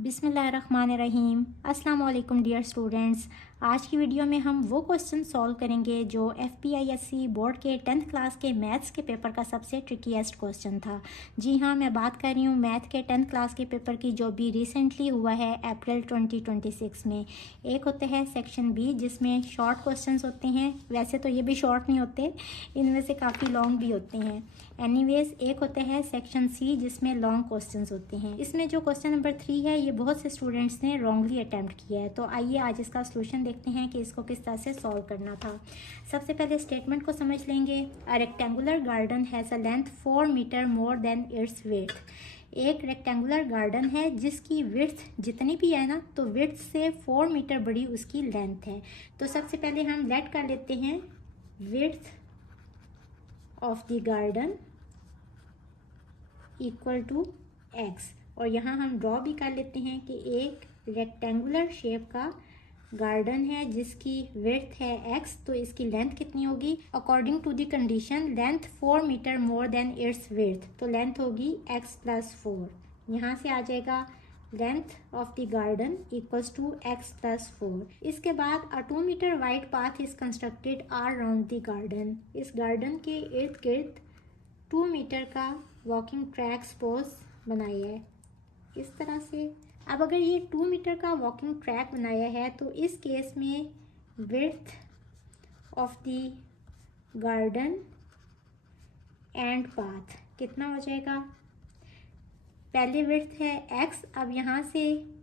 बिस्मिल्लाहिर्रहमानिर्रहीम। अस्सलाम वालेकुम डियर स्टूडेंट्स। आज की वीडियो में हम वो क्वेश्चन सॉल्व करेंगे जो FPISC बोर्ड के 10th क्लास के मैथ्स के पेपर का सबसे ट्रिकीएस्ट क्वेश्चन था। जी हाँ, मैं बात कर रही हूँ मैथ के 10th क्लास के पेपर की, जो भी रिसेंटली हुआ है अप्रैल 2026 में। एक होते हैं सेक्शन बी जिसमें शॉर्ट क्वेश्चंस होते हैं, वैसे तो ये भी शॉर्ट नहीं होते, इनमें से काफ़ी लॉन्ग भी होते हैं। एनीवेज, एक होते हैं सेक्शन सी जिसमें लॉन्ग क्वेश्चंस होते हैं। इसमें जो क्वेश्चन नंबर 3 है ये बहुत से स्टूडेंट्स ने रॉन्गली अटेम्प्ट किया है, तो आइए आज इसका सोल्यूशन देखते हैं कि इसको किस तरह से सॉल्व करना था। सबसे पहले स्टेटमेंट को समझ लेंगे। A rectangular garden has a length 4 metre more than its width. एक रेक्टेंगुलर गार्डन है जिसकी विड्थ जितनी भी है ना, तो विड्थ से 4 मीटर बड़ी उसकी लेंथ है। तो सबसे पहले हम लेट कर लेते हैं width of the garden equal to x, और यहाँ हम ड्रॉ भी कर लेते हैं कि एक रेक्टेंगुलर शेप का गार्डन है जिसकी विड्थ है x, तो इसकी लेंथ कितनी होगी? According to the condition length 4 metre more than its width, तो लेंथ होगी x प्लस 4। यहाँ से आ जाएगा length of the garden equals to x plus 4। इसके बाद a 2 metre wide path is constructed around the garden. इस garden के इर्द गिर्द 2 मीटर का वॉकिंग ट्रैक सपोज बनाया है इस तरह से। अब अगर ये 2 मीटर का वॉकिंग ट्रैक बनाया है तो इस केस में width of the garden and path कितना हो जाएगा? पहले विड्थ है x, अब यहाँ से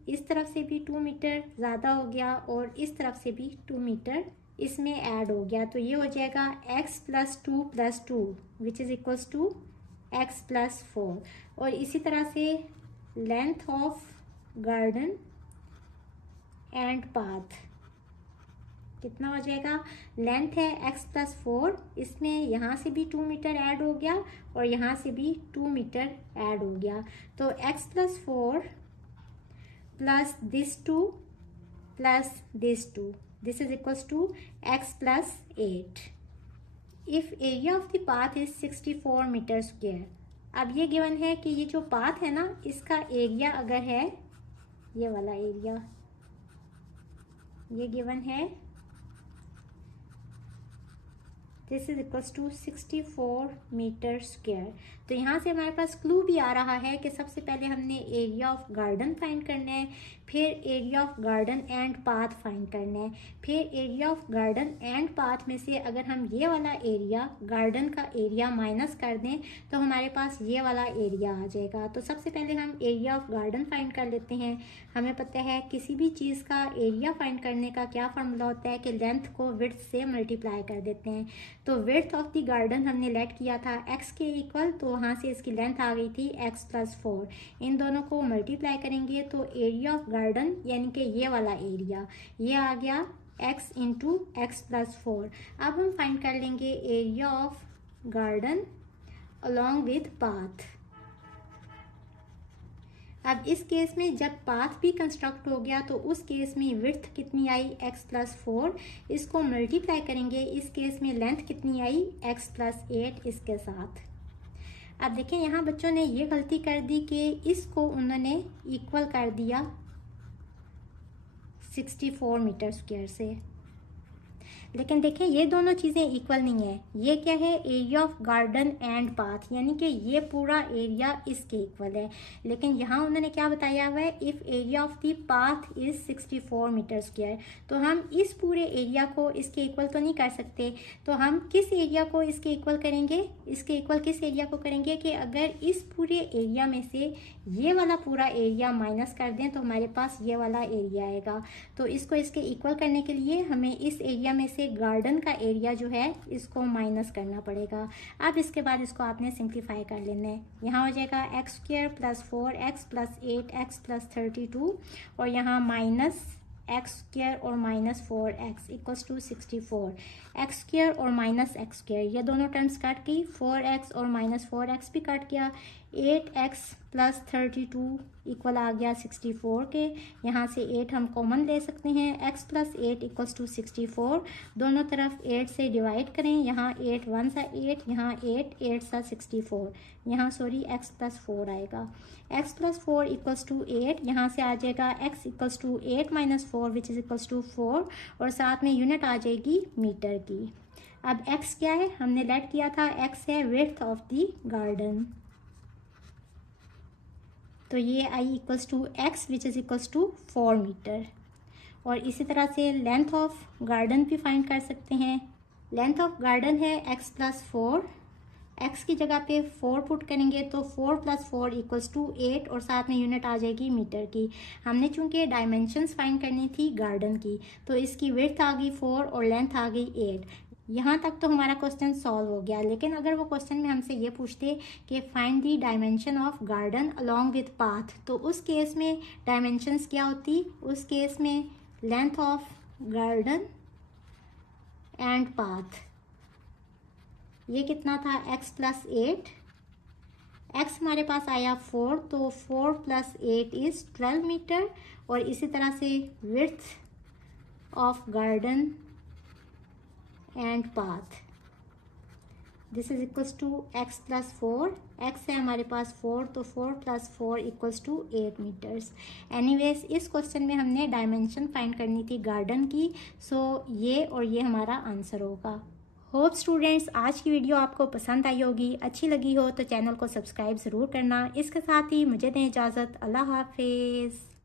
इस तरफ से भी 2 मीटर ज़्यादा हो गया और इस तरफ से भी 2 मीटर इसमें ऐड हो गया, तो ये हो जाएगा x plus 2 plus 2 which is equals to x plus 4। और इसी तरह से length of garden and path कितना हो जाएगा? लेंथ है x प्लस 4, इसमें यहाँ से भी 2 मीटर ऐड हो गया और यहाँ से भी 2 मीटर ऐड हो गया, तो x plus 4 plus this 2 plus this 2, this is equals to x plus 8 if area of the path is 64 meter square। अब ये गिवन है कि ये जो पाथ है ना, इसका एरिया अगर है ये वाला एरिया, ये गिवन है this is equals to 64 metre square. तो यहाँ से हमारे पास क्लू भी आ रहा है कि सबसे पहले हमने एरिया ऑफ गार्डन फाइंड करना है, फिर area of garden and path find करना है, फिर area of garden and path में से अगर हम ये वाला एरिया गार्डन का एरिया माइनस कर दें तो हमारे पास ये वाला एरिया आ जाएगा। तो सबसे पहले हम एरिया ऑफ गार्डन फाइंड कर लेते हैं। हमें पता है किसी भी चीज़ का एरिया फाइंड करने का क्या फार्मूला होता है कि लेंथ को विड्थ से मल्टीप्लाई कर देते हैं। तो विड्थ ऑफ द गार्डन हमने लेट किया था x के इक्वल, तो वहाँ से इसकी लेंथ आ गई थी x प्लस 4। इन दोनों को मल्टीप्लाई करेंगे तो एरिया ऑफ गार्डन यानी कि ये वाला एरिया ये आ गया x इंटू एक्स प्लस 4। अब हम फाइंड कर लेंगे area of garden along with path. अब इस केस में जब पाथ भी कंस्ट्रक्ट हो गया तो उस केस में विड्थ कितनी आई? x plus 4। इसको मल्टीप्लाई करेंगे, इस केस में लेंथ कितनी आई? x प्लस 8 इसके साथ। अब देखें यहाँ बच्चों ने ये गलती कर दी कि इसको उन्होंने इक्वल कर दिया 64 मीटर स्क्वायर से, लेकिन देखें ये दोनों चीज़ें इक्वल नहीं है। ये क्या है? Area of garden and path, यानी कि ये पूरा एरिया इसके इक्वल है, लेकिन यहाँ उन्होंने क्या बताया हुआ है? If area of the path is 64 metre square. तो हम इस पूरे एरिया को इसके इक्वल तो नहीं कर सकते, तो हम किस एरिया को इसके इक्वल करेंगे? इसके इक्वल किस एरिया को करेंगे कि अगर इस पूरे एरिया में से ये वाला पूरा एरिया माइनस कर दें तो हमारे पास ये वाला एरिया आएगा। तो इसको इसके इक्वल करने के लिए हमें इस एरिया में से गार्डन का एरिया जो है इसको माइनस करना पड़ेगा। अब इसके बाद इसको आपने सिंप्लीफाई कर लेना है। यहाँ हो जाएगा x square plus 4x plus 8x plus 32, और यहाँ माइनस एक्स स्क्वायर और minus 4x equals to 64। X square और माइनस एक्स स्क्वायर ये दोनों टर्म्स कट गई, 4x और माइनस 4x भी कट गया, 8x प्लस 32 इक्वल आ गया 64 के। यहाँ से 8 हम कॉमन ले सकते हैं। x plus 8 equals to 64। दोनों तरफ 8 से डिवाइड करें। यहाँ 8 1 सा 8, यहाँ 8 8 सा 64, यहाँ सॉरी x प्लस 4 आएगा। x प्लस 4 इक्वल्स टू 8, यहाँ से आ जाएगा x equals to 8 minus 4 which is equals to 4, और साथ में यूनिट आ जाएगी मीटर की। अब x क्या है, हमने लेट किया था, x है विड्थ ऑफ द गार्डन, तो ये i equals to x which is equals to 4 metre. और इसी तरह से लेंथ ऑफ गार्डन भी फाइंड कर सकते हैं। लेंथ ऑफ गार्डन है x प्लस 4, x की जगह पे 4 पुट करेंगे तो 4 प्लस 4 इक्वल्स टू 8, और साथ में यूनिट आ जाएगी मीटर की। हमने चूंकि डायमेंशंस फाइंड करनी थी गार्डन की, तो इसकी विड्थ आ गई 4 और लेंथ आ गई 8। यहाँ तक तो हमारा क्वेश्चन सॉल्व हो गया। लेकिन अगर वो क्वेश्चन में हमसे ये पूछते कि find the dimension of garden along with path, तो उस केस में डायमेंशंस क्या होती, उस केस में length of garden and path. ये कितना था, x प्लस 8, x हमारे पास आया 4, तो 4 प्लस 8 इज़ 12 मीटर। और इसी तरह से width of garden and path, this is equals to x plus 4, x है हमारे पास 4, तो 4 plus 4 equals to 8 metres. Anyways इस क्वेश्चन में हमने डायमेंशन फाइंड करनी थी गार्डन की, सो ये और ये हमारा आंसर होगा। होप स्टूडेंट्स आज की वीडियो आपको पसंद आई होगी, अच्छी लगी हो तो चैनल को सब्सक्राइब ज़रूर करना। इसके साथ ही मुझे दें इजाज़त, अल्लाह हाफिज़।